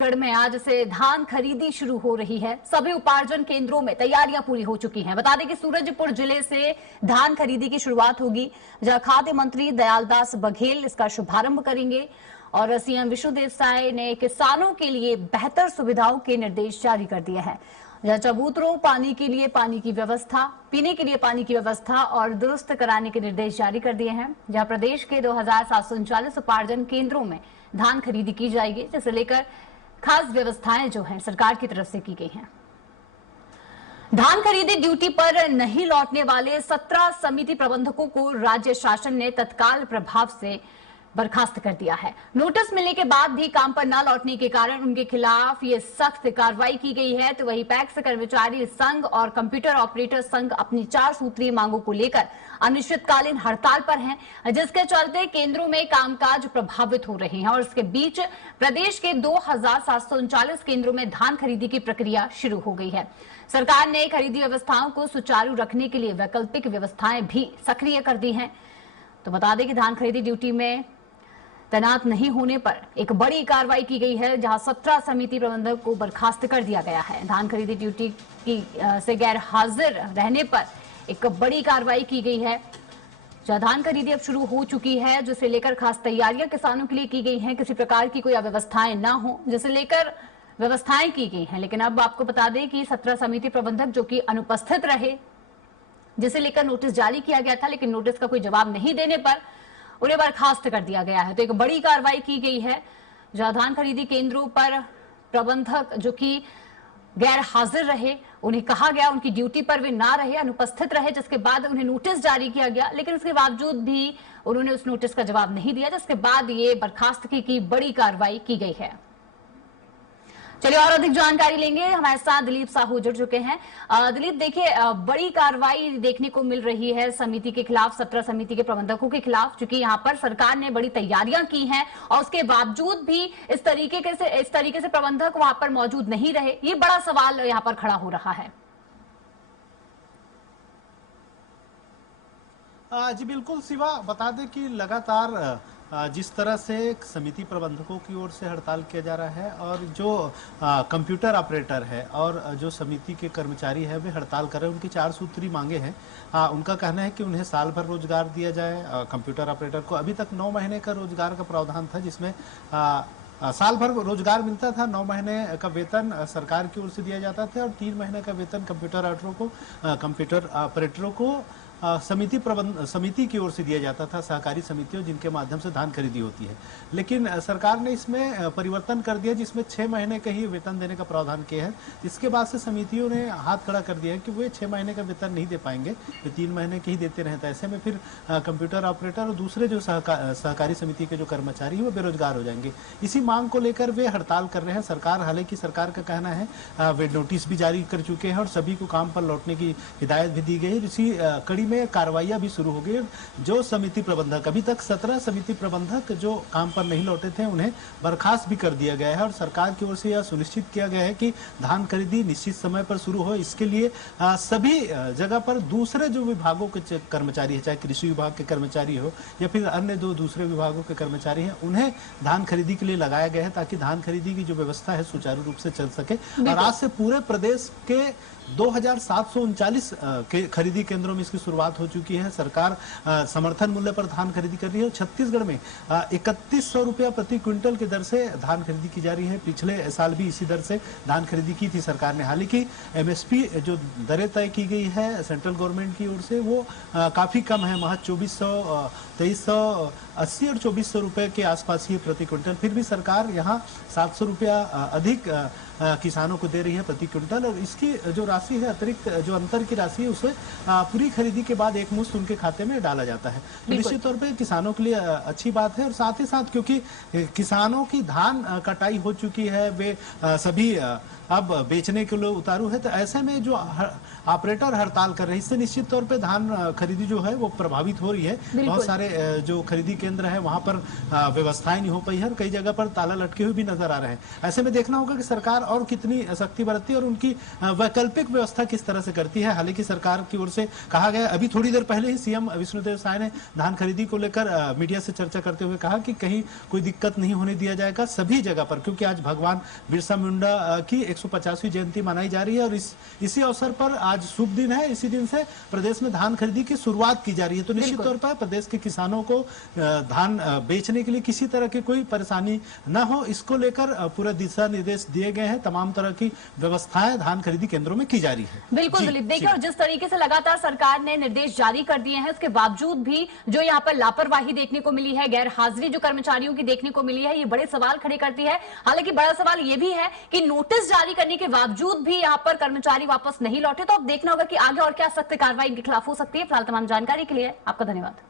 गढ़ में आज से धान खरीदी शुरू हो रही है। सभी उपार्जन केंद्रों में तैयारियां पूरी हो चुकी हैं। बता दें कि सूरजपुर जिले से धान खरीदी की शुरुआत होगी, जहां खाद्य मंत्री दयालदास बघेल इसका शुभारंभ करेंगे और सीएम विष्णुदेव साय ने किसानों के लिए बेहतर सुविधाओं के निर्देश जारी कर दिए हैं। जहां चबूतरों पानी के लिए पानी की व्यवस्था, पीने के लिए पानी की व्यवस्था और दुरुस्त कराने के निर्देश जारी कर दिए हैं। जहां प्रदेश के 2739 उपार्जन केंद्रों में धान खरीदी की जाएगी, जिसे लेकर खास व्यवस्थाएं जो हैं सरकार की तरफ से की गई हैं। धान खरीदी ड्यूटी पर नहीं लौटने वाले 17 समिति प्रबंधकों को राज्य शासन ने तत्काल प्रभाव से बर्खास्त कर दिया है। नोटिस मिलने के बाद भी काम पर न लौटने के कारण उनके खिलाफ ये सख्त कार्रवाई की गई है। तो वही पैक्स कर्मचारी संघ और कंप्यूटर ऑपरेटर संघ अपनी 4 सूत्रीय मांगों को लेकर अनिश्चितकालीन हड़ताल पर हैं, जिसके चलते केंद्रों में कामकाज प्रभावित हो रहे हैं। और इसके बीच प्रदेश के 2739 केंद्रों में धान खरीदी की प्रक्रिया शुरू हो गई है। सरकार ने खरीदी व्यवस्थाओं को सुचारू रखने के लिए वैकल्पिक व्यवस्थाएं भी सक्रिय कर दी हैं। तो बता दें कि धान खरीदी ड्यूटी में तैनात नहीं होने पर एक बड़ी कार्रवाई की गई है, जहां 17 समिति प्रबंधक को बर्खास्त कर दिया गया है। धान खरीदी ड्यूटी से गैर हाजिर रहने पर एक बड़ी कार्रवाई की गई है। जहां धान खरीदी अब शुरू हो चुकी है, जिसे लेकर खास तैयारियां किसानों के लिए की गई हैं। किसी प्रकार की कोई अव्यवस्थाएं ना हो, जिसे लेकर व्यवस्थाएं की गई हैं। लेकिन अब आपको बता दें कि 17 समिति प्रबंधक जो कि अनुपस्थित रहे, जिसे लेकर नोटिस जारी किया गया था, लेकिन नोटिस का कोई जवाब नहीं देने पर उन्हें बर्खास्त कर दिया गया है। तो एक बड़ी कार्रवाई की गई है, जहां धान खरीदी केंद्रों पर प्रबंधक जो कि गैर हाजिर रहे, उन्हें कहा गया उनकी ड्यूटी पर वे ना रहे, अनुपस्थित रहे, जिसके बाद उन्हें नोटिस जारी किया गया। लेकिन उसके बावजूद भी उन्होंने उस नोटिस का जवाब नहीं दिया, जिसके बाद ये बर्खास्तगी की बड़ी कार्रवाई की गई है। चलिए और अधिक जानकारी लेंगे, हमारे साथ दिलीप साहू जुड़ चुके हैं। दिलीप, देखिए बड़ी कार्रवाई देखने को मिल रही है समिति के खिलाफ, 17 समिति के प्रबंधकों के खिलाफ, क्योंकि यहाँ पर सरकार ने बड़ी तैयारियां की हैं और उसके बावजूद भी इस तरीके से प्रबंधक वहां पर मौजूद नहीं रहे। ये बड़ा सवाल यहाँ पर खड़ा हो रहा है। जी बिल्कुल शिवा, बता दें कि लगातार जिस तरह से समिति प्रबंधकों की ओर से हड़ताल किया जा रहा है और जो कंप्यूटर ऑपरेटर है और जो समिति के कर्मचारी है वे हड़ताल कर रहे हैं, उनकी 4 सूत्री मांगे हैं। उनका कहना है कि उन्हें साल भर रोजगार दिया जाए। कंप्यूटर ऑपरेटर को अभी तक 9 महीने का रोजगार का प्रावधान था, जिसमें साल भर रोजगार मिलता था, 9 महीने का वेतन सरकार की ओर से दिया जाता था और 3 महीने का वेतन कंप्यूटर ऑपरेटरों को समिति की ओर से दिया जाता था, सहकारी समितियों जिनके माध्यम से धान खरीदी होती है। लेकिन सरकार ने इसमें परिवर्तन कर दिया, जिसमें 6 महीने का ही वेतन देने का प्रावधान किया है। इसके बाद से समितियों ने हाथ खड़ा कर दिया है कि वे 6 महीने का वेतन नहीं दे पाएंगे, वे 3 महीने के ही देते रहते। ऐसे में फिर कंप्यूटर ऑपरेटर और दूसरे जो सहकारी समिति के जो कर्मचारी हैं वो बेरोजगार हो जाएंगे। इसी मांग को लेकर वे हड़ताल कर रहे हैं। हालांकि सरकार का कहना है वे नोटिस भी जारी कर चुके हैं और सभी को काम पर लौटने की हिदायत भी दी गई है। इसी कड़ी में कार्रवाइयां भी शुरू हो गई। जो समिति प्रबंधक, अभी तक 17 समिति प्रबंधक जो काम पर नहीं लौटे थे, उन्हें बर्खास्त भी कर दिया गया है और सरकार की ओर से यह सुनिश्चित किया गया है कि धान खरीदी निश्चित समय पर शुरू हो। इसके लिए सभी जगह पर दूसरे जो विभागों के कर्मचारी है, चाहे कृषि विभाग के कर्मचारी हो या फिर अन्य दूसरे विभागों के कर्मचारी हैं, उन्हें धान खरीदी के लिए लगाया गया है, ताकि धान खरीदी की जो व्यवस्था है सुचारू रूप से चल सके। और आज से पूरे प्रदेश के 2739 के खरीदी केंद्रों में इसकी शुरुआत हो चुकी है। सरकार समर्थन मूल्य पर धान खरीदी कर रही है। छत्तीसगढ़ में 3100 रुपया प्रति क्विंटल की दर से धान खरीदी की जा रही है। पिछले साल भी इसी दर से धान खरीदी की थी सरकार ने। हालांकि एमएसपी जो दरें तय की गई है सेंट्रल गवर्नमेंट की ओर से, वो काफी कम है, महज 2380 और 2400 रुपए के आसपास ही प्रति क्विंटल। फिर भी सरकार यहाँ 700 रुपया अधिक किसानों को दे रही है प्रति क्विंटल। और इसकी जो राशि है, अतिरिक्त जो अंतर की राशि है, उसे पूरी खरीदी के बाद एक मुश्त उनके खाते में डाला जाता है। तो निश्चित तौर पे किसानों के लिए अच्छी बात है। और साथ ही साथ क्योंकि किसानों की धान कटाई हो चुकी है, वे सभी अब बेचने के लिए उतारू है, तो ऐसे में जो ऑपरेटर हड़ताल कर रहे हैं, इससे निश्चित तौर पे धान खरीदी जो है वो प्रभावित हो रही है। बहुत सारे जो खरीदी केंद्र है वहां पर व्यवस्थाएं नहीं हो पाई है और कई जगह पर ताला लटके हुए भी नजर आ रहे हैं। ऐसे में देखना होगा कि सरकार और कितनी सख्ती बरतती है और उनकी वैकल्पिक व्यवस्था किस तरह से करती है। हालांकि सरकार की ओर से कहा गया अभी थोड़ी देर पहले ही सीएम विष्णुदेव साय ने धान खरीदी को लेकर मीडिया से चर्चा करते हुए कहा कि कहीं कोई दिक्कत नहीं होने दिया जाएगा सभी जगह पर, क्योंकि आज भगवान बिरसा मुंडा की 150वीं जयंती मनाई जा रही है और इसी अवसर पर आज शुभ दिन है। इसी दिन से प्रदेश में धान खरीदी की शुरुआत की जा रही है। तो निश्चित तौर पर प्रदेश के किसानों को धान बेचने के लिए किसी तरह की कोई परेशानी न हो, इसको लेकर पूरा दिशा निर्देश दिए गए हैं। तमाम तरह की व्यवस्थाएं धान खरीदी केंद्रों में की जा रही है। बिल्कुल दिलीप, देखिए, और जिस तरीके से लगातार सरकार ने निर्देश जारी कर दिए हैं, उसके बावजूद भी जो यहाँ पर लापरवाही देखने को मिली है, गैर हाजिरी जो कर्मचारियों की देखने को मिली है, ये बड़े सवाल खड़े करती है। हालांकि बड़ा सवाल ये भी है कि नोटिस जारी करने के बावजूद भी यहाँ पर कर्मचारी वापस नहीं लौटे। तो अब देखना होगा कि आगे और क्या सख्त कार्रवाई इनके खिलाफ हो सकती है। फिलहाल तमाम जानकारी के लिए आपका धन्यवाद।